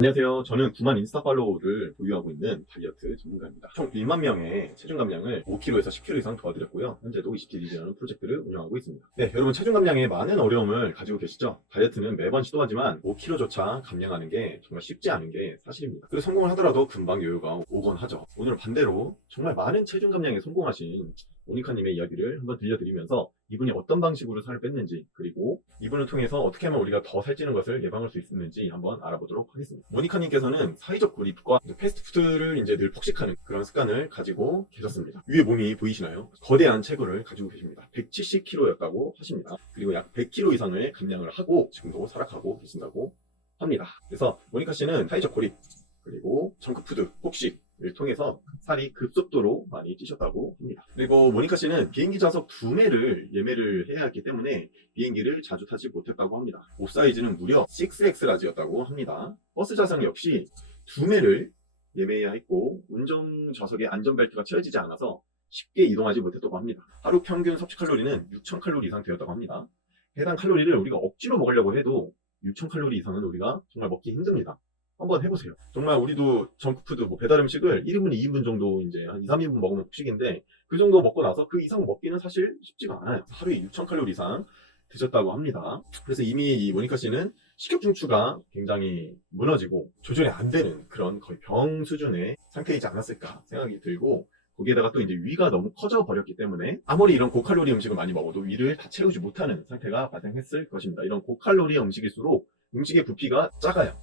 안녕하세요. 저는 9만 인스타 팔로워를 보유하고 있는 다이어트 전문가입니다. 총 1만 명의 체중 감량을 5kg에서 10kg 이상 도와드렸고요. 현재도 20TD라는 프로젝트를 운영하고 있습니다. 네, 여러분 체중 감량에 많은 어려움을 가지고 계시죠? 다이어트는 매번 시도하지만 5kg조차 감량하는 게 정말 쉽지 않은 게 사실입니다. 그리고 성공을 하더라도 금방 요요가 오곤 하죠. 오늘은 반대로 정말 많은 체중 감량에 성공하신 모니카님의 이야기를 한번 들려드리면서 이분이 어떤 방식으로 살을 뺐는지, 그리고 이분을 통해서 어떻게 하면 우리가 더 살찌는 것을 예방할 수 있는지 한번 알아보도록 하겠습니다. 모니카님께서는 사회적 고립과 패스트푸드를 이제 늘 폭식하는 그런 습관을 가지고 계셨습니다. 위에 몸이 보이시나요? 거대한 체구를 가지고 계십니다. 170kg였다고 하십니다. 그리고 약 100kg 이상을 감량을 하고 지금도 살아가고 계신다고 합니다. 그래서 모니카 씨는 사회적 고립, 그리고 정크푸드, 폭식을 통해서 살이 급속도로 많이 찌셨다고 합니다. 그리고 모니카 씨는 비행기 좌석 2매를 예매를 해야 했기 때문에 비행기를 자주 타지 못했다고 합니다. 옷 사이즈는 무려 6X 라지였다고 합니다. 버스 좌석 역시 2매를 예매해야 했고 운전 좌석에 안전벨트가 채워지지 않아서 쉽게 이동하지 못했다고 합니다. 하루 평균 섭취 칼로리는 6,000칼로리 이상 되었다고 합니다. 해당 칼로리를 우리가 억지로 먹으려고 해도 6,000칼로리 이상은 우리가 정말 먹기 힘듭니다. 한번 해보세요. 정말 우리도 정크푸드, 배달 음식을 1인분, 2인분 정도 이제 한 2, 3인분 먹으면 폭식인데 그 정도 먹고 나서 그 이상 먹기는 사실 쉽지가 않아요. 하루에 6,000칼로리 이상 드셨다고 합니다. 그래서 이미 이 모니카 씨는 식욕 중추가 굉장히 무너지고 조절이 안 되는 그런 거의 병 수준의 상태이지 않았을까 생각이 들고, 거기에다가 또 이제 위가 너무 커져 버렸기 때문에 아무리 이런 고칼로리 음식을 많이 먹어도 위를 다 채우지 못하는 상태가 발생했을 것입니다. 이런 고칼로리 음식일수록 음식의 부피가 작아요.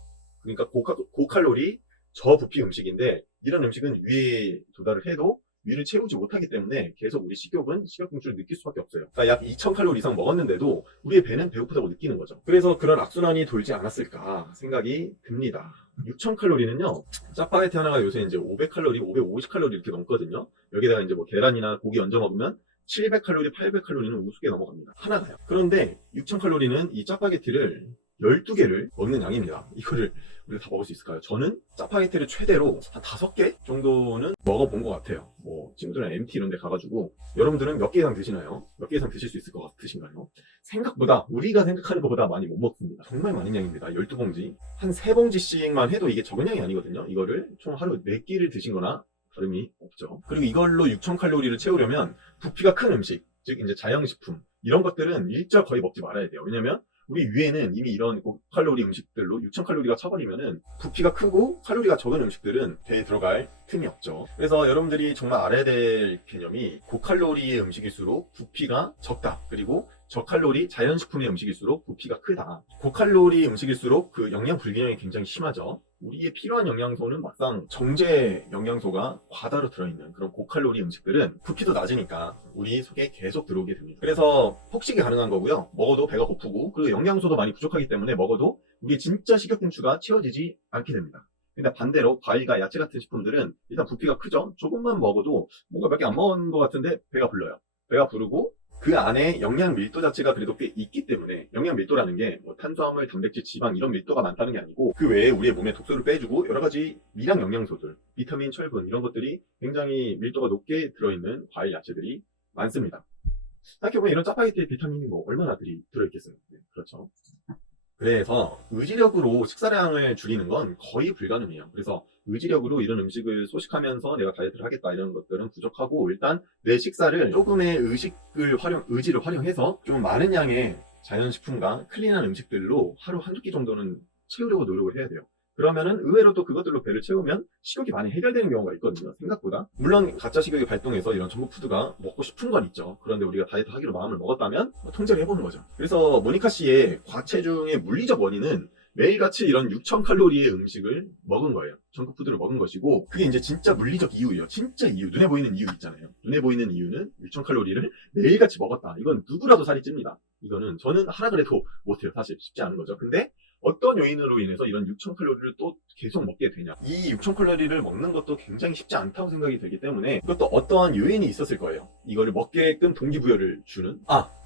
그러니까 고칼로리 저부피 음식인데 이런 음식은 위에 도달을 해도 위를 채우지 못하기 때문에 계속 우리 식욕은 식욕중추를 느낄 수밖에 없어요. 그러니까 약 2000칼로리 이상 먹었는데도 우리의 배는 배고프다고 느끼는 거죠. 그래서 그런 악순환이 돌지 않았을까 생각이 듭니다. 6000칼로리는요, 짜파게티 하나가 요새 이제 500칼로리, 550칼로리 이렇게 넘거든요. 여기다가 이제 계란이나 고기 얹어 먹으면 700칼로리, 800칼로리는 우습게 넘어갑니다. 하나가요. 그런데 6000칼로리는 이 짜파게티를 12개를 먹는 양입니다. 이거를 우리가 다 먹을 수 있을까요? 저는 짜파게티를 최대로 한 5개 정도는 먹어본 것 같아요. 친구들이랑 MT 이런 데 가가지고. 여러분들은 몇 개 이상 드시나요? 몇 개 이상 드실 수 있을 것 같으신가요? 생각보다, 우리가 생각하는 것보다 많이 못 먹습니다. 정말 많은 양입니다. 12봉지. 한 3봉지씩만 해도 이게 적은 양이 아니거든요. 이거를 총 하루 4끼를 드신 거나 다름이 없죠. 그리고 이걸로 6000칼로리를 채우려면 부피가 큰 음식, 즉 이제 자연식품, 이런 것들은 일절 거의 먹지 말아야 돼요. 왜냐면 우리 위에는 이미 이런 고칼로리 음식들로 6,000칼로리가 차버리면은 부피가 크고 칼로리가 적은 음식들은 배에 들어갈 틈이 없죠. 그래서 여러분들이 정말 알아야 될 개념이 고칼로리의 음식일수록 부피가 적다. 그리고 저칼로리 자연식품의 음식일수록 부피가 크다. 고칼로리 음식일수록 그 영양 불균형이 굉장히 심하죠. 우리의 필요한 영양소는 막상 정제 영양소가 과다로 들어있는 그런 고칼로리 음식들은 부피도 낮으니까 우리 속에 계속 들어오게 됩니다. 그래서 폭식이 가능한 거고요. 먹어도 배가 고프고, 그리고 영양소도 많이 부족하기 때문에 먹어도 우리 진짜 식욕중추가 채워지지 않게 됩니다. 근데 반대로 과일과 야채 같은 식품들은 일단 부피가 크죠. 조금만 먹어도 뭔가 몇 개 안 먹은 것 같은데 배가 불러요. 배가 부르고 그 안에 영양 밀도 자체가 그래도 꽤 있기 때문에, 영양 밀도라는 게 탄수화물, 단백질, 지방 이런 밀도가 많다는 게 아니고 그 외에 우리의 몸에 독소를 빼주고 여러 가지 미량 영양소들, 비타민, 철분 이런 것들이 굉장히 밀도가 높게 들어있는 과일, 야채들이 많습니다. 생각해보면 이런 짜파게티에 비타민이 얼마나 들어있겠어요. 네, 그렇죠. 그래서 의지력으로 식사량을 줄이는 건 거의 불가능해요. 그래서 의지력으로 이런 음식을 소식하면서 내가 다이어트를 하겠다 이런 것들은 부족하고, 일단 내 식사를 조금의 의지를 활용해서 좀 많은 양의 자연식품과 클린한 음식들로 하루 한두 끼 정도는 채우려고 노력을 해야 돼요. 그러면은 의외로 또 그것들로 배를 채우면 식욕이 많이 해결되는 경우가 있거든요. 생각보다. 물론 가짜 식욕이 발동해서 이런 전복푸드가 먹고 싶은 건 있죠. 그런데 우리가 다이어트 하기로 마음을 먹었다면 통제를 해보는 거죠. 그래서 모니카 씨의 과체중의 물리적 원인은 매일같이 이런 6000칼로리의 음식을 먹은 거예요. 정크푸드를 먹은 것이고, 그게 이제 진짜 물리적 이유예요. 진짜 이유, 눈에 보이는 이유 있잖아요. 눈에 보이는 이유는 6000칼로리를 매일같이 먹었다. 이건 누구라도 살이 찝니다. 이거는 저는 하라 그래도 못해요. 사실 쉽지 않은 거죠. 근데 어떤 요인으로 인해서 이런 6,000칼로리를 또 계속 먹게 되냐. 이 6,000칼로리를 먹는 것도 굉장히 쉽지 않다고 생각이 들기 때문에 그것도 어떠한 요인이 있었을 거예요. 이거를 먹게끔 동기부여를 주는.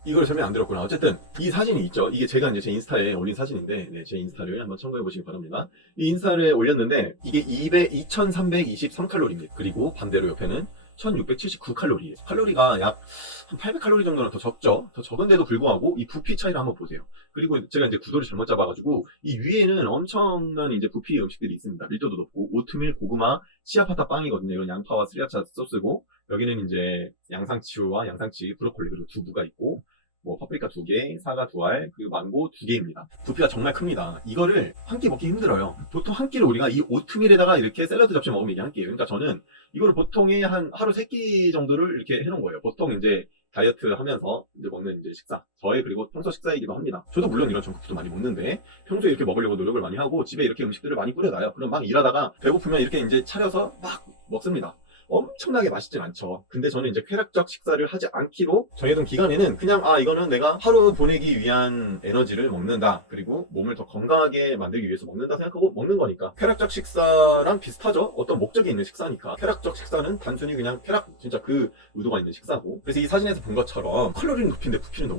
이걸 설명 안 들었구나. 어쨌든 이 사진이 있죠. 이게 제가 이제 제 인스타에 올린 사진인데, 네, 제 인스타를 한번 참고해 보시기 바랍니다. 이 인스타를 올렸는데 이게 2323칼로리입니다. 그리고 반대로 옆에는 1679칼로리예요. 칼로리가 약 한 800칼로리 정도는 더 적죠. 더 적은데도 불구하고 이 부피 차이를 한번 보세요. 그리고 제가 이제 구도를 잘못 잡아가지고 이 위에는 엄청난 이제 부피 음식들이 있습니다. 밀도도 높고 오트밀, 고구마, 치아파타 빵이거든요. 이건 양파와 스리라차 소스고, 여기는 이제 양상추와 양상치, 브로콜리, 그리고 두부가 있고, 뭐 파프리카 2개, 사과 2알, 그리고 망고 2개입니다. 부피가 정말 큽니다. 이거를 한 끼 먹기 힘들어요. 보통 한 끼를 우리가 이 오트밀에다가 이렇게 샐러드 접시 먹으면 이게 한 끼예요. 그러니까 저는 이거를 보통에 한 하루 3끼 정도를 이렇게 해놓은 거예요. 보통 이제 다이어트 하면서 이제 먹는 이제 식사. 저의 그리고 평소 식사이기도 합니다. 저도 물론 이런 정크푸드 많이 먹는데 평소에 이렇게 먹으려고 노력을 많이 하고 집에 이렇게 음식들을 많이 뿌려놔요. 그럼 막 일하다가 배고프면 이렇게 이제 차려서 막 먹습니다. 엄청나게 맛있진 않죠. 근데 저는 이제 쾌락적 식사를 하지 않기로 정해둔 기간에는 그냥 이거는 내가 하루 보내기 위한 에너지를 먹는다, 그리고 몸을 더 건강하게 만들기 위해서 먹는다 생각하고 먹는 거니까 쾌락적 식사랑 비슷하죠. 어떤 목적이 있는 식사니까. 쾌락적 식사는 단순히 그냥 쾌락, 진짜 그 의도가 있는 식사고. 그래서 이 사진에서 본 것처럼 칼로리는 높인데 부피는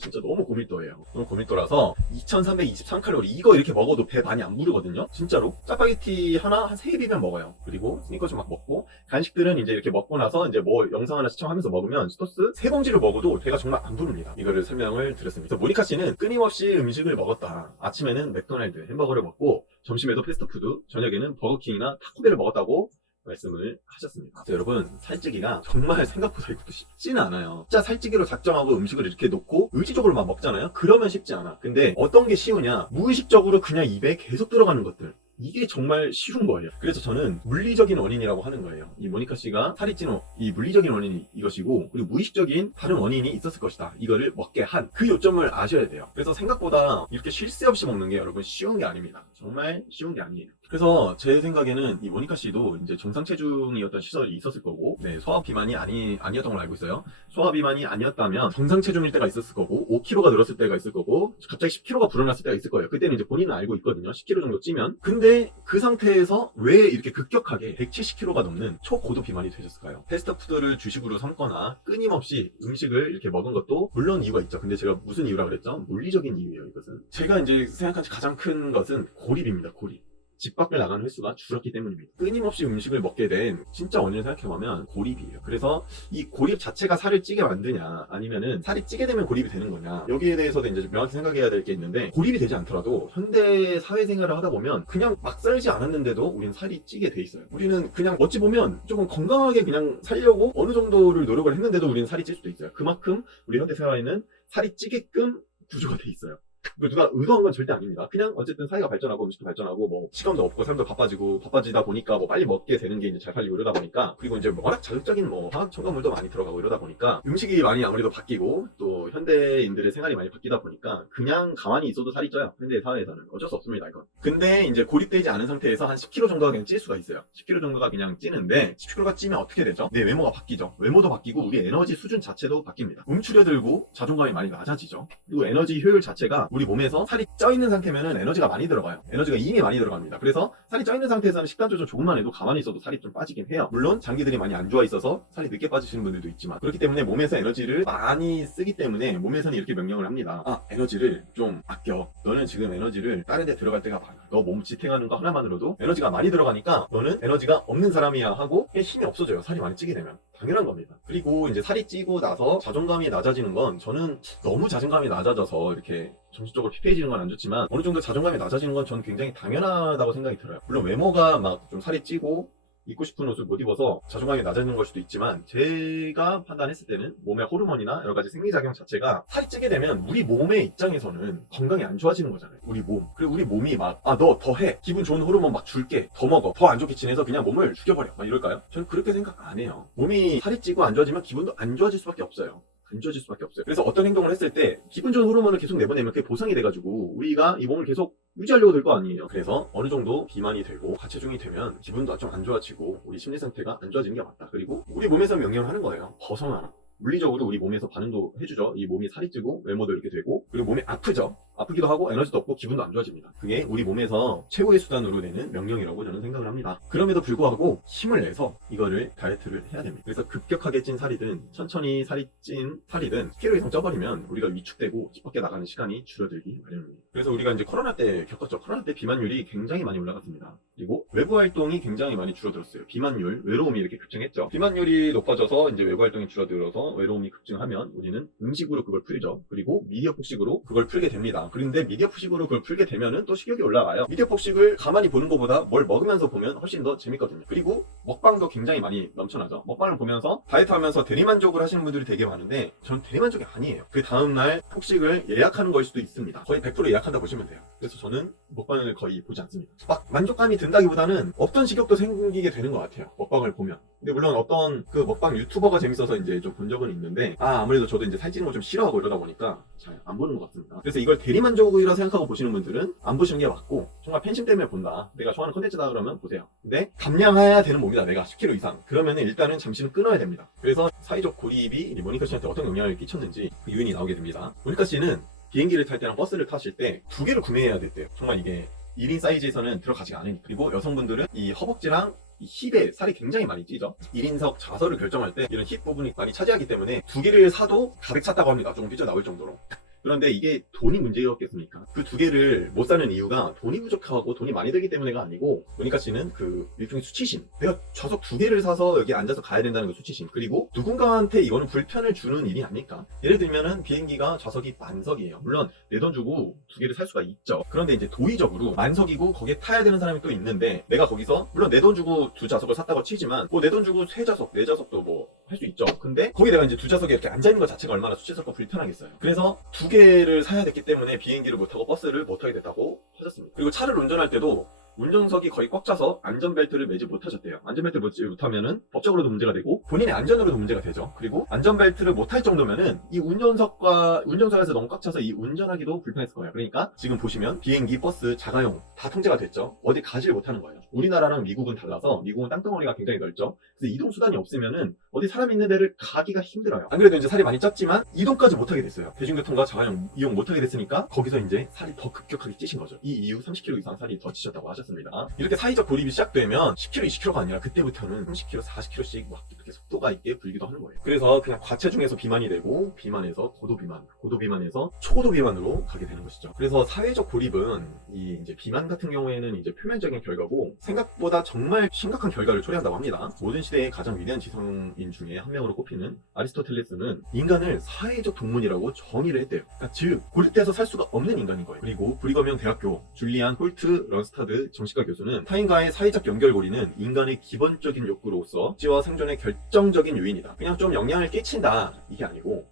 진짜 너무 고밀도예요. 너무 고밀도라서 2323칼로리, 이거 이렇게 먹어도 배 많이 안 부르거든요. 진짜로. 짜파게티 하나 한 3입이면 먹어요. 그리고 스니커즈 막 먹고, 간식들은 이제 이렇게 먹고 나서 이제 뭐 영상 하나 시청하면서 먹으면 토스트 3봉지를 먹어도 배가 정말 안 부릅니다. 이거를 설명을 드렸습니다. 그래서 모니카 씨는 끊임없이 음식을 먹었다. 아침에는 맥도날드 햄버거를 먹고, 점심에도 패스트푸드, 저녁에는 버거킹이나 타코벨을 먹었다고 말씀을 하셨습니다. 그래서 여러분, 살찌기가 정말 생각보다 이것도 쉽지는 않아요. 진짜 살찌기로 작정하고 음식을 이렇게 놓고 의지적으로만 먹잖아요. 그러면 쉽지 않아. 근데 어떤 게 쉬우냐, 무의식적으로 그냥 입에 계속 들어가는 것들, 이게 정말 쉬운 거예요. 그래서 저는 물리적인 원인이라고 하는 거예요. 이 모니카 씨가 살이 찌는 이 물리적인 원인이 이것이고, 그리고 무의식적인 다른 원인이 있었을 것이다. 이거를 먹게 한 그 요점을 아셔야 돼요. 그래서 생각보다 이렇게 쉴 새 없이 먹는 게 여러분 쉬운 게 아닙니다. 정말 쉬운 게 아니에요. 그래서 제 생각에는 이 모니카 씨도 이제 정상 체중이었던 시절이 있었을 거고, 소화 비만이 아니었던 걸로 알고 있어요. 소화 비만이 아니었다면 정상 체중일 때가 있었을 거고, 5kg가 늘었을 때가 있을 거고, 갑자기 10kg가 불어났을 때가 있을 거예요. 그때는 이제 본인은 알고 있거든요. 10kg 정도 찌면. 근데 그 상태에서 왜 이렇게 급격하게 170kg가 넘는 초고도 비만이 되셨을까요? 패스트푸드를 주식으로 삼거나 끊임없이 음식을 이렇게 먹은 것도 물론 이유가 있죠. 근데 제가 무슨 이유라 그랬죠? 물리적인 이유예요, 이것은. 제가 이제 생각한 가장 큰 것은 고립입니다, 고립. 집 밖을 나가는 횟수가 줄었기 때문입니다. 끊임없이 음식을 먹게 된 진짜 원인을 생각해보면 고립이에요. 그래서 이 고립 자체가 살을 찌게 만드냐, 아니면은 살이 찌게 되면 고립이 되는 거냐, 여기에 대해서도 이제 명확히 생각해야 될 게 있는데, 고립이 되지 않더라도 현대 사회생활을 하다 보면 그냥 막 살지 않았는데도 우리는 살이 찌게 돼 있어요. 우리는 그냥 어찌 보면 조금 건강하게 그냥 살려고 어느 정도를 노력을 했는데도 우리는 살이 찔 수도 있어요. 그만큼 우리 현대 사회는 살이 찌게끔 구조가 돼 있어요. 누가 의도한 건 절대 아닙니다. 그냥 어쨌든 사회가 발전하고 음식도 발전하고 뭐 시간도 없고 사람도 바빠지다 보니까 뭐 빨리 먹게 되는 게 이제 잘 팔리고 이러다 보니까, 그리고 이제 워낙 자극적인 뭐 화학 첨가물도 많이 들어가고 이러다 보니까 음식이 많이 아무래도 바뀌고, 또 현대인들의 생활이 많이 바뀌다 보니까 그냥 가만히 있어도 살이 쪄요. 현대 사회에서는 어쩔 수 없습니다, 이건. 근데 이제 고립되지 않은 상태에서 한 10kg 정도가 그냥 찔 수가 있어요. 10kg 정도가 그냥 찌는데, 10kg가 찌면 어떻게 되죠? 내 외모가 바뀌죠. 외모도 바뀌고 우리 에너지 수준 자체도 바뀝니다. 움츠려들고 자존감이 많이 낮아지죠. 그리고 에너지 효율 자체가, 우리 몸에서 살이 쪄있는 상태면은 에너지가 많이 들어가요. 에너지가 이미 많이 들어갑니다. 그래서 살이 쪄있는 상태에서는 식단 조절 조금만 해도 가만히 있어도 살이 좀 빠지긴 해요. 물론 장기들이 많이 안 좋아 있어서 살이 늦게 빠지시는 분들도 있지만, 그렇기 때문에 몸에서 에너지를 많이 쓰기 때문에 몸에서는 이렇게 명령을 합니다. 에너지를 좀 아껴. 너는 지금 에너지를 다른 데 들어갈 때가 많아. 너 몸 지탱하는 거 하나만으로도 에너지가 많이 들어가니까 너는 에너지가 없는 사람이야 하고 힘이 없어져요. 살이 많이 찌게 되면. 당연한 겁니다. 그리고 이제 살이 찌고 나서 자존감이 낮아지는 건, 저는 너무 자존감이 낮아져서 이렇게 정신적으로 피폐해지는 건 안 좋지만, 어느 정도 자존감이 낮아지는 건 저는 굉장히 당연하다고 생각이 들어요. 물론 외모가 막 좀 살이 찌고 입고 싶은 옷을 못 입어서 자존감이 낮아지는 걸 수도 있지만, 제가 판단했을 때는 몸의 호르몬이나 여러 가지 생리작용 자체가 살이 찌게 되면 우리 몸의 입장에서는 건강이 안 좋아지는 거잖아요. 우리 몸. 그리고 우리 몸이 막 너 더 해, 기분 좋은 호르몬 막 줄게, 더 먹어, 더 안 좋게 지내서 그냥 몸을 죽여버려, 막 이럴까요? 저는 그렇게 생각 안 해요. 몸이 살이 찌고 안 좋아지면 기분도 안 좋아질 수밖에 없어요. 안 좋아질 수밖에 없어요. 그래서 어떤 행동을 했을 때 기분 좋은 호르몬을 계속 내보내면 그게 보상이 돼가지고 우리가 이 몸을 계속 유지하려고 될 거 아니에요. 그래서 어느 정도 비만이 되고 과체중이 되면 기분도 좀 안 좋아지고 우리 심리 상태가 안 좋아지는 게 맞다. 그리고 우리 몸에서 명령을 하는 거예요. 벗어나라. 물리적으로 우리 몸에서 반응도 해주죠. 이 몸이 살이 찌고 외모도 이렇게 되고, 그리고 몸이 아프죠. 아프기도 하고 에너지도 없고 기분도 안 좋아집니다. 그게 우리 몸에서 최고의 수단으로 내는 명령이라고 저는 생각을 합니다. 그럼에도 불구하고 힘을 내서 이거를 다이어트를 해야 됩니다. 그래서 급격하게 찐 살이든 천천히 살이 찐 살이든 10kg 이상 쪄버리면 우리가 위축되고 집 밖에 나가는 시간이 줄어들기 마련입니다. 그래서 우리가 이제 코로나 때 겪었죠. 코로나 때 비만율이 굉장히 많이 올라갔습니다. 그리고 외부 활동이 굉장히 많이 줄어들었어요. 비만율, 외로움이 이렇게 급증했죠. 비만율이 높아져서 이제 외부 활동이 줄어들어서 외로움이 급증하면 우리는 음식으로 그걸 풀죠. 그리고 미디어 폭식으로 그걸 풀게 됩니다. 그런데 미디어 폭식으로 그걸 풀게 되면은 또 식욕이 올라가요. 미디어 폭식을 가만히 보는 것보다 뭘 먹으면서 보면 훨씬 더 재밌거든요. 그리고 먹방도 굉장히 많이 넘쳐나죠. 먹방을 보면서 다이어트 하면서 대리만족을 하시는 분들이 되게 많은데 전 대리만족이 아니에요. 그 다음날 폭식을 예약하는 걸 수도 있습니다. 거의 100% 예약한다 보시면 돼요. 그래서 저는 먹방을 거의 보지 않습니다. 막 만족감이 든다기보다는 없던 식욕도 생기게 되는 것 같아요. 먹방을 보면. 근데 물론 어떤 그 먹방 유튜버가 재밌어서 이제 좀 본 적은 있는데 아무래도 저도 이제 살찌는 거 좀 싫어하고 이러다 보니까 잘 안 보는 것 같습니다. 그래서 이걸 대리만족이라 생각하고 보시는 분들은 안 보시는 게 맞고 정말 팬심 때문에 본다. 내가 좋아하는 컨텐츠다 그러면 보세요. 근데 감량해야 되는 몸이다. 내가 10kg 이상. 그러면은 일단은 잠시는 끊어야 됩니다. 그래서 사회적 고립이 모니카 씨한테 어떤 영향을 끼쳤는지 그 요인이 나오게 됩니다. 모니카 씨는 비행기를 탈 때랑 버스를 타실 때 두 개를 구매해야 됐대요. 정말 이게 1인 사이즈에서는 들어가지가 않으니까. 그리고 여성분들은 이 허벅지랑 이 힙에 살이 굉장히 많이 찌죠. 1인석 좌석을 결정할 때 이런 힙 부분이 많이 차지하기 때문에 두 개를 사도 가득 찼다고 합니다. 조금 삐져나올 정도로. 그런데 이게 돈이 문제였겠습니까? 그 두 개를 못 사는 이유가 돈이 부족하고 돈이 많이 들기 때문에가 아니고 모니카 씨는 그 일종의 수치심, 내가 좌석 두 개를 사서 여기 앉아서 가야 된다는 그 수치심, 그리고 누군가한테 이거는 불편을 주는 일이 아닐까. 예를 들면은 비행기가 좌석이 만석이에요. 물론 내 돈 주고 두 개를 살 수가 있죠. 그런데 이제 도의적으로 만석이고 거기에 타야 되는 사람이 또 있는데 내가 거기서 물론 내 돈 주고 두 좌석을 샀다고 치지만 뭐 내 돈 주고 세 좌석, 네 좌석도 뭐 할 수 있죠. 근데 거기 내가 이제 두 좌석에 이렇게 앉아있는 것 자체가 얼마나 수치스럽고 불편하겠어요. 그래서 두 개를 사야 됐기 때문에 비행기를 못 타고 버스를 못 타게 됐다고 하셨습니다. 그리고 차를 운전할 때도 운전석이 거의 꽉 차서 안전벨트를 매지 못하셨대요. 안전벨트 매지 못하면은 법적으로도 문제가 되고 본인의 안전으로도 문제가 되죠. 그리고 안전벨트를 못할 정도면은 이 운전석에서 너무 꽉 차서 이 운전하기도 불편했을 거예요. 그러니까 지금 보시면 비행기, 버스, 자가용 다 통제가 됐죠. 어디 가지를 못하는 거예요. 우리나라랑 미국은 달라서 미국은 땅덩어리가 굉장히 넓죠. 그래서 이동 수단이 없으면은 어디 사람 있는 데를 가기가 힘들어요. 안 그래도 이제 살이 많이 쪘지만 이동까지 못하게 됐어요. 대중교통과 자가용 이용 못하게 됐으니까 거기서 이제 살이 더 급격하게 찌신 거죠. 이 이후 30kg 이상 살이 더 찌셨다고 하셨습니다. 이렇게 사회적 고립이 시작되면 10kg, 20kg가 아니라 그때부터는 30kg, 40kg씩 막 이렇게 속도가 있게 불기도 하는 거예요. 그래서 그냥 과체중에서 비만이 되고 비만에서 고도비만, 고도비만에서 초고도비만으로 가게 되는 것이죠. 그래서 사회적 고립은 이 이제 비만 같은 경우에는 이제 표면적인 결과고 생각보다 정말 심각한 결과를 초래한다고 합니다. 모든 시대의 가장 위대한 지성인 중에 한 명으로 꼽히는 아리스토텔레스는 인간을 사회적 동물이라고 정의를 했대요. 그러니까 즉 고립돼서 살 수가 없는 인간인 거예요. 그리고 브리거명 대학교 줄리안 홀트 런스타드 정신과 교수는 타인과의 사회적 연결고리는 인간의 기본적인 욕구로서 복지와 생존의 결정적인 요인이다. 그냥 좀 영향을 끼친다 이게 아니고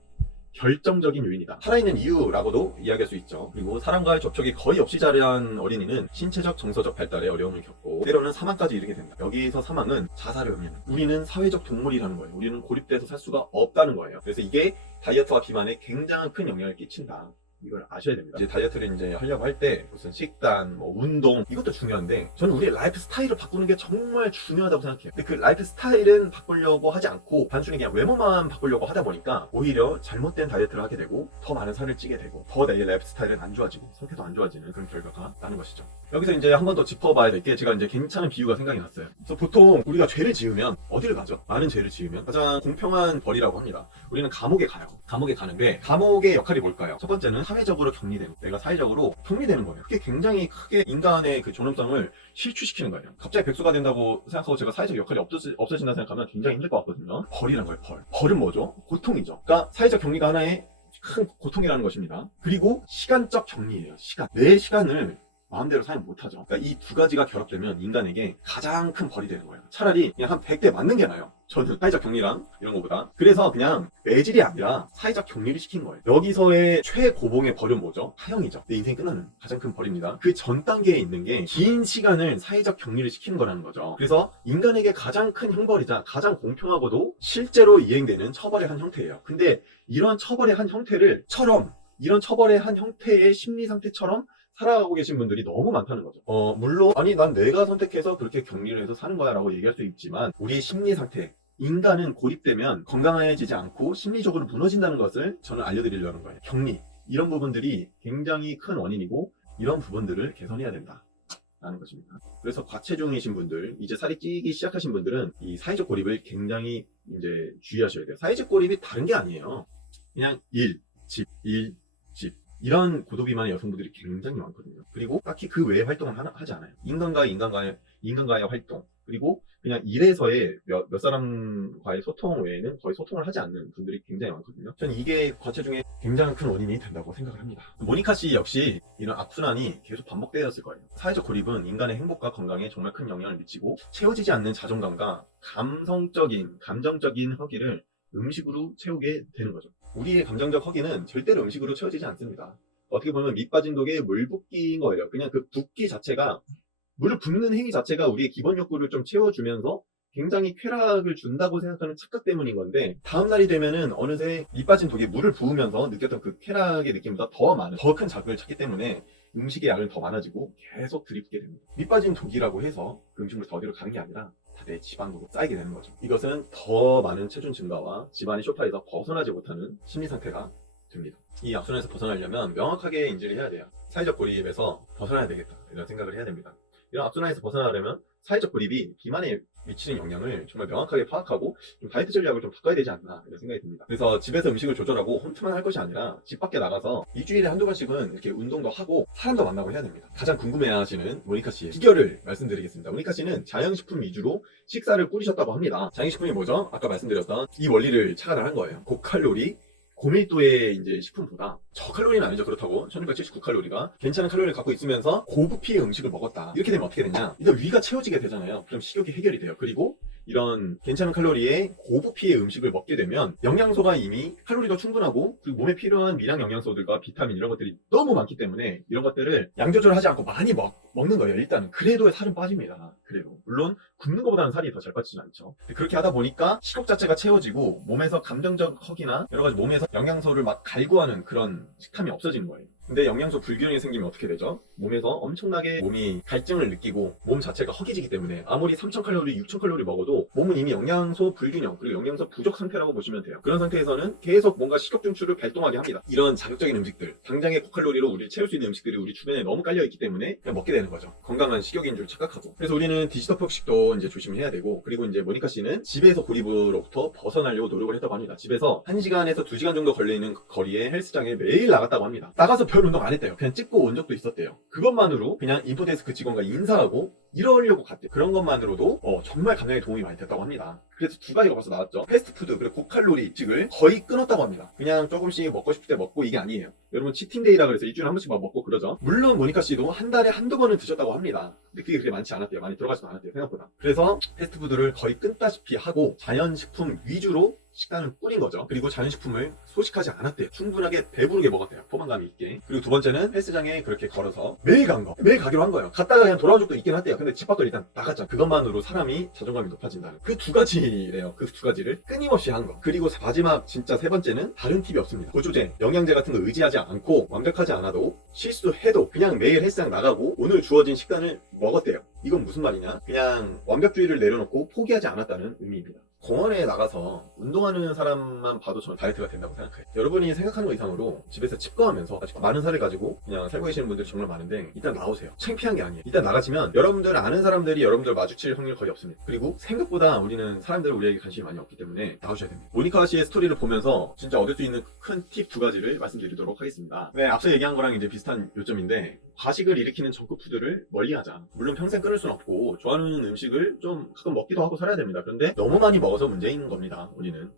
결정적인 요인이다. 살아있는 이유라고도 이야기할 수 있죠. 그리고 사람과의 접촉이 거의 없이 자란 어린이는 신체적 정서적 발달에 어려움을 겪고 때로는 사망까지 이르게 된다. 여기서 사망은 자살을 의미합니다. 우리는 사회적 동물이라는 거예요. 우리는 고립돼서 살 수가 없다는 거예요. 그래서 이게 다이어트와 비만에 굉장히 큰 영향을 끼친다. 이걸 아셔야 됩니다. 이제 다이어트를 이제 하려고 할 때 무슨 식단, 뭐 운동 이것도 중요한데 저는 우리의 라이프 스타일을 바꾸는 게 정말 중요하다고 생각해요. 근데 그 라이프 스타일은 바꾸려고 하지 않고 단순히 그냥 외모만 바꾸려고 하다 보니까 오히려 잘못된 다이어트를 하게 되고 더 많은 살을 찌게 되고 더 내 라이프 스타일은 안 좋아지고 상태도 안 좋아지는 그런 결과가 나는 것이죠. 여기서 이제 한 번 더 짚어봐야 될 게 제가 이제 괜찮은 비유가 생각이 났어요. 그래서 보통 우리가 죄를 지으면 어디를 가죠? 많은 죄를 지으면 가장 공평한 벌이라고 합니다. 우리는 감옥에 가요. 감옥에 가는데 감옥의 역할이 뭘까요? 첫 번째는 사회적으로 격리되고 내가 사회적으로 격리되는 거예요. 그게 굉장히 크게 인간의 그 존엄성을 실추시키는 거예요. 갑자기 백수가 된다고 생각하고 제가 사회적 역할이 없어진다 생각하면 굉장히 힘들 것 같거든요. 벌이란 거예요. 벌은 뭐죠? 고통이죠. 그러니까 사회적 격리가 하나의 큰 고통이라는 것입니다. 그리고 시간적 격리예요. 시간. 내 시간을 마음대로 사용 못하죠. 그러니까 이 두 가지가 결합되면 인간에게 가장 큰 벌이 되는 거예요. 차라리 그냥 한 100대 맞는 게 나아요. 저는 사회적 격리랑 이런 거보다. 그래서 그냥 매질이 아니라 사회적 격리를 시킨 거예요. 여기서의 최고봉의 벌은 뭐죠? 타형이죠. 내 인생이 끝나는 가장 큰 벌입니다. 그 전 단계에 있는 게 긴 시간을 사회적 격리를 시키는 거라는 거죠. 그래서 인간에게 가장 큰 형벌이자 가장 공평하고도 실제로 이행되는 처벌의 한 형태예요. 근데 이런 처벌의 한 이런 처벌의 한 형태의 심리 상태처럼 살아가고 계신 분들이 너무 많다는 거죠. 물론 아니 난 내가 선택해서 그렇게 격리를 해서 사는 거야 라고 얘기할 수 있지만 우리의 심리 상태, 인간은 고립되면 건강해지지 않고 심리적으로 무너진다는 것을 저는 알려드리려는 거예요. 격리, 이런 부분들이 굉장히 큰 원인이고 이런 부분들을 개선해야 된다 라는 것입니다. 그래서 과체중이신 분들, 이제 살이 찌기 시작하신 분들은 이 사회적 고립을 굉장히 이제 주의하셔야 돼요. 사회적 고립이 다른 게 아니에요. 그냥 일, 집, 이런 고도 비만의 여성분들이 굉장히 많거든요. 그리고 딱히 그 외의 활동을 하지 않아요. 인간과의 활동, 그리고 그냥 일에서의 몇 사람과의 소통 외에는 거의 소통을 하지 않는 분들이 굉장히 많거든요. 저는 이게 과체중의 굉장히 큰 원인이 된다고 생각을 합니다. 모니카 씨 역시 이런 악순환이 계속 반복되었을 거예요. 사회적 고립은 인간의 행복과 건강에 정말 큰 영향을 미치고 채워지지 않는 자존감과 감정적인 허기를 음식으로 채우게 되는 거죠. 우리의 감정적 허기는 절대로 음식으로 채워지지 않습니다. 어떻게 보면 밑 빠진 독에 물 붓기인 거예요. 그냥 그 붓기 자체가, 물을 붓는 행위 자체가 우리의 기본 욕구를 좀 채워주면서 굉장히 쾌락을 준다고 생각하는 착각 때문인 건데, 다음날이 되면은 어느새 밑 빠진 독에 물을 부으면서 느꼈던 그 쾌락의 느낌보다 더 큰 자극을 찾기 때문에 음식의 양은 더 많아지고 계속 들이붓게 됩니다. 밑 빠진 독이라고 해서 그 음식물 더 어디로 가는 게 아니라 다 내 지방으로 쌓이게 되는 거죠. 이것은 더 많은 체중 증가와 집안의 소파에서 벗어나지 못하는 심리 상태가 됩니다. 이 악순환에서 벗어나려면 명확하게 인지를 해야 돼요. 사회적 고립에서 벗어나야 되겠다, 이런 생각을 해야 됩니다. 이런 악순환에서 벗어나려면 사회적 고립이 비만에 미치는 영향을 정말 명확하게 파악하고 좀 다이어트 전략을 좀 바꿔야 되지 않나, 이런 생각이 듭니다. 그래서 집에서 음식을 조절하고 홈트만 할 것이 아니라 집 밖에 나가서 일주일에 한두 번씩은 이렇게 운동도 하고 사람도 만나고 해야 됩니다. 가장 궁금해하시는 모니카 씨의 비결을 말씀드리겠습니다. 모니카 씨는 자연식품 위주로 식사를 꾸리셨다고 합니다. 자연식품이 뭐죠? 아까 말씀드렸던 이 원리를 착안을 한 거예요. 고칼로리 고밀도의 이제 식품보다 저칼로리는 아니죠. 그렇다고 1679칼로리가 괜찮은 칼로리를 갖고 있으면서 고부피의 음식을 먹었다, 이렇게 되면 어떻게 되냐, 일단 위가 채워지게 되잖아요. 그럼 식욕이 해결이 돼요. 그리고 이런 괜찮은 칼로리의 고부피의 음식을 먹게 되면 영양소가 이미 칼로리도 충분하고, 그리고 몸에 필요한 미량 영양소들과 비타민 이런 것들이 너무 많기 때문에 이런 것들을 양 조절하지 않고 많이 먹는 거예요. 일단은 그래도 살은 빠집니다. 그래도 물론 굶는 것보다는 살이 더 잘 빠지진 않죠. 그렇게 하다 보니까 식욕 자체가 채워지고 몸에서 감정적 허기나 여러 가지 몸에서 영양소를 막 갈구하는 그런 식탐이 없어지는 거예요. 근데 영양소 불균형이 생기면 어떻게 되죠? 몸에서 엄청나게 몸이 갈증을 느끼고 몸 자체가 허기지기 때문에 아무리 3000칼로리, 6000칼로리 먹어도 몸은 이미 영양소 불균형, 그리고 영양소 부족 상태라고 보시면 돼요. 그런 상태에서는 계속 뭔가 식욕 중추를 발동하게 합니다. 이런 자극적인 음식들, 당장의 고칼로리로 우리를 채울 수 있는 음식들이 우리 주변에 너무 깔려있기 때문에 그냥 먹게 되는 거죠. 건강한 식욕인 줄 착각하고. 그래서 우리는 디지털폭식도 이제 조심해야 되고, 그리고 이제 모니카 씨는 집에서 고립으로부터 벗어나려고 노력을 했다고 합니다. 집에서 1시간에서 2시간 정도 걸려있는 거리의 헬스장에 매일 나갔다고 합니다. 나가서 별 운동 안 했대요. 그냥 찍고 온 적도 있었대요. 그것만으로 그냥 인포데스크 직원과 인사하고 이러려고 갔대요. 그런 것만으로도 정말 감량에 도움이 많이 됐다고 합니다. 그래서 두 가지가 벌써 나왔죠. 패스트푸드 그리고 고칼로리식을 거의 끊었다고 합니다. 그냥 조금씩 먹고 싶을 때 먹고, 이게 아니에요. 여러분 치팅데이라 그래서 일주일에 한 번씩 막 먹고 그러죠. 물론 모니카 씨도 한 달에 한두 번은 드셨다고 합니다. 근데 그게 그렇게 많지 않았대요. 많이 들어가지도 않았대요, 생각보다. 그래서 패스트푸드를 거의 끊다시피 하고 자연식품 위주로 식단을 꾸린 거죠. 그리고 자연식품을 소식하지 않았대요. 충분하게 배부르게 먹었대요. 포만감이 있게. 그리고 두 번째는 헬스장에 그렇게 걸어서 매일 매일 가기로 한 거예요. 갔다가 그냥 돌아온 적도 있긴 한데요. 근데 집 밖으로 일단 나갔죠. 그것만으로 사람이 자존감이 높아진다는 그 두 가지래요. 그 두 가지를 끊임없이 한 거. 그리고 마지막 진짜 세 번째는 다른 팁이 없습니다. 보조제, 영양제 같은 거 의지하지 않고 완벽하지 않아도 실수해도 그냥 매일 헬스장 나가고 오늘 주어진 식단을 먹었대요. 이건 무슨 말이냐? 그냥 완벽주의를 내려놓고 포기하지 않았다는 의미입니다. 공원에 나가서 운동하는 사람만 봐도 저는 다이어트가 된다고 생각해요. 여러분이 생각하는 것 이상으로 집에서 칩거하면서 아직 많은 살을 가지고 그냥 살고 계시는 분들이 정말 많은데, 일단 나오세요. 창피한 게 아니에요. 일단 나가시면 여러분들 아는 사람들이 여러분들 마주칠 확률이 거의 없습니다. 그리고 생각보다 우리는 사람들 우리에게 관심이 많이 없기 때문에 나오셔야 됩니다. 모니카 씨의 스토리를 보면서 진짜 얻을 수 있는 큰 팁 두 가지를 말씀드리도록 하겠습니다. 네, 앞서 얘기한 거랑 이제 비슷한 요점인데, 과식을 일으키는 정크푸드를 멀리하자. 물론 평생 끊을 수는 없고 좋아하는 음식을 좀 가끔 먹기도 하고 살아야 됩니다. 그런데 너무 많이 먹어서 문제인 겁니다. 우리는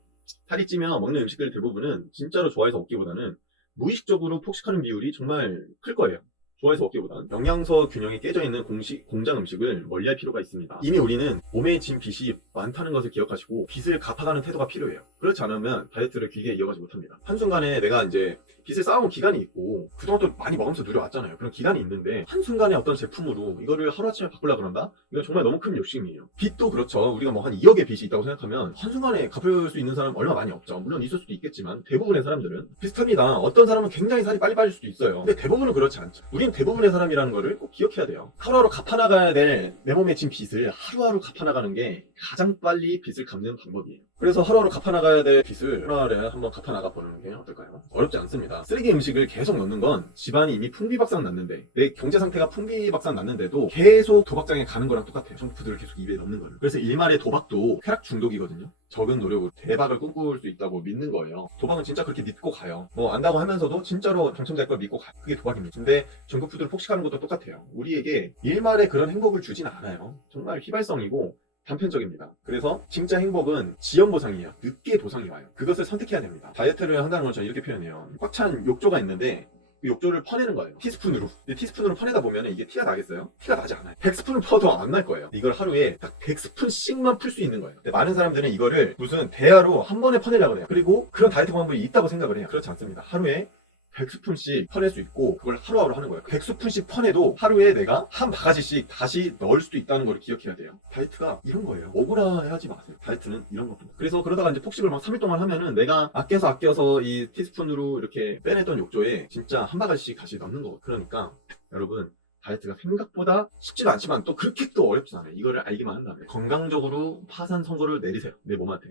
살이 찌면 먹는 음식들 대부분은 진짜로 좋아해서 먹기보다는 무의식적으로 폭식하는 비율이 정말 클 거예요. 좋아해서 먹기보다는 영양소 균형이 깨져 있는 공장 음식을 멀리할 필요가 있습니다. 이미 우리는 몸에 진 빚이 많다는 것을 기억하시고 빚을 갚아가는 태도가 필요해요. 그렇지 않으면 다이어트를 길게 이어가지 못합니다. 한순간에 내가 이제 빚을 쌓아온 기간이 있고 그동안 또 많이 먹으면서 누려왔잖아요. 그런 기간이 있는데 한순간에 어떤 제품으로 이거를 하루아침에 바꾸려고 그런다? 이건 정말 너무 큰 욕심이에요. 빚도 그렇죠. 우리가 뭐 한 2억의 빚이 있다고 생각하면 한순간에 갚을 수 있는 사람 얼마 많이 없죠. 물론 있을 수도 있겠지만 대부분의 사람들은 비슷합니다. 어떤 사람은 굉장히 살이 빨리 빠질 수도 있어요. 근데 대부분은 그렇지 않죠. 우리는 대부분의 사람이라는 거를 꼭 기억해야 돼요. 하루하루 갚아나가야 될 내 몸에 진 빚을 하루하루 갚아나가는 게 가장 빨리 빚을 갚는 방법이에요. 그래서 하루하루 갚아나가야 될 빚을 하루하루에 한번 갚아나가 보는 게 어떨까요? 어렵지 않습니다. 쓰레기 음식을 계속 넣는 건 집안이 이미 풍비박산 났는데, 내 경제 상태가 풍비박산 났는데도 계속 도박장에 가는 거랑 똑같아요. 정푸드를 계속 입에 넣는 거는. 그래서 일말의 도박도 쾌락 중독이거든요. 적은 노력으로 대박을 꿈꿀 수 있다고 믿는 거예요. 도박은 진짜 그렇게 믿고 가요. 뭐 안다고 하면서도 진짜로 당첨될 걸 믿고 가요. 그게 도박입니다. 근데 정크푸드를 폭식하는 것도 똑같아요. 우리에게 일말의 그런 행복을 주진 않아요. 정말 휘발성이고 단편적입니다. 그래서 진짜 행복은 지연 보상이에요. 늦게 보상이 와요. 그것을 선택해야 됩니다. 다이어트를 한다는 건 저는 이렇게 표현해요. 꽉 찬 욕조가 있는데 그 욕조를 퍼내는 거예요. 티스푼으로. 근데 티스푼으로 퍼내다 보면 이게 티가 나겠어요? 티가 나지 않아요. 100스푼을 퍼도 안 날 거예요. 이걸 하루에 딱 100스푼씩만 풀 수 있는 거예요. 근데 많은 사람들은 이거를 무슨 대야로 한 번에 퍼내려고 해요. 그리고 그런 다이어트 방법이 있다고 생각을 해요. 그렇지 않습니다. 하루에 100스푼씩 퍼낼 수 있고 그걸 하루하루 하는 거예요. 100스푼씩 퍼내도 하루에 내가 한 바가지씩 다시 넣을 수도 있다는 걸 기억해야 돼요. 다이어트가 이런 거예요. 억울해 하지 마세요. 다이어트는 이런 겁니다. 그래서 그러다가 이제 폭식을 막 3일 동안 하면은 내가 아껴서 이 티스푼으로 이렇게 빼냈던 욕조에 진짜 한 바가지씩 다시 넣는 거예요. 그러니까 여러분, 다이어트가 생각보다 쉽지도 않지만 또 그렇게 또 어렵진 않아요. 이거를 알기만 한다면 건강적으로 파산 선고를 내리세요. 내 몸한테.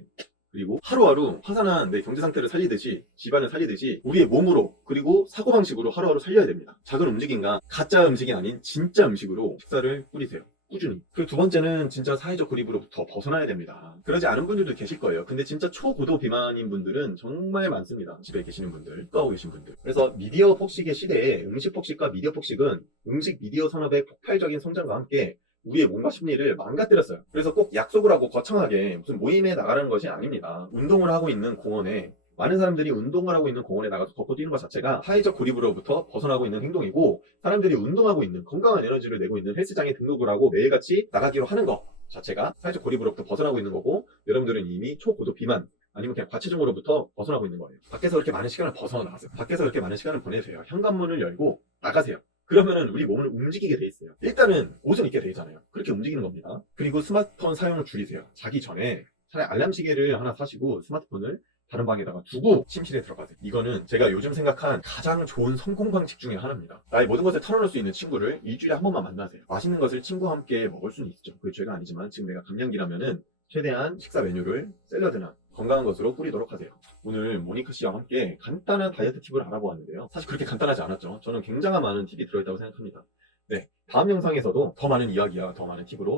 그리고 하루하루 화산한 내 경제 상태를 살리듯이 집안을 살리듯이 우리의 몸으로 그리고 사고방식으로 하루하루 살려야 됩니다. 작은 움직임과 가짜 음식이 아닌 진짜 음식으로 식사를 꾸리세요. 꾸준히. 그리고 두 번째는 진짜 사회적 고립으로부터 벗어나야 됩니다. 그러지 않은 분들도 계실 거예요. 근데 진짜 초고도 비만인 분들은 정말 많습니다. 집에 계시는 분들, 하고 계신 분들. 그래서 미디어 폭식의 시대에 음식 폭식과 미디어 폭식은 음식 미디어 산업의 폭발적인 성장과 함께 우리의 몸과 심리를 망가뜨렸어요. 그래서 꼭 약속을 하고 거창하게 무슨 모임에 나가라는 것이 아닙니다. 운동을 하고 있는 공원에 많은 사람들이 운동을 하고 있는 공원에 나가서 걷고 뛰는 것 자체가 사회적 고립으로부터 벗어나고 있는 행동이고, 사람들이 운동하고 있는 건강한 에너지를 내고 있는 헬스장에 등록을 하고 매일같이 나가기로 하는 것 자체가 사회적 고립으로부터 벗어나고 있는 거고, 여러분들은 이미 초고도 비만 아니면 그냥 과체중으로부터 벗어나고 있는 거예요. 밖에서 그렇게 많은 시간을 벗어나세요. 밖에서 그렇게 많은 시간을 보내세요. 현관문을 열고 나가세요. 그러면은 우리 몸을 움직이게 돼 있어요. 일단은 옷을 입게 되잖아요. 그렇게 움직이는 겁니다. 그리고 스마트폰 사용을 줄이세요. 자기 전에 차라리 알람 시계를 하나 사시고 스마트폰을 다른 방에다가 두고 침실에 들어가세요. 이거는 제가 요즘 생각한 가장 좋은 성공 방식 중에 하나입니다. 나의 모든 것을 털어놓을 수 있는 친구를 일주일에 한 번만 만나세요. 맛있는 것을 친구와 함께 먹을 수는 있죠. 그게 죄가 아니지만 지금 내가 감량기라면은 최대한 식사 메뉴를 샐러드나 건강한 것으로 꾸리도록 하세요. 오늘 모니카 씨와 함께 간단한 다이어트 팁을 알아보았는데요. 사실 그렇게 간단하지 않았죠. 저는 굉장히 많은 팁이 들어있다고 생각합니다. 네, 다음 영상에서도 더 많은 이야기와 더 많은 팁으로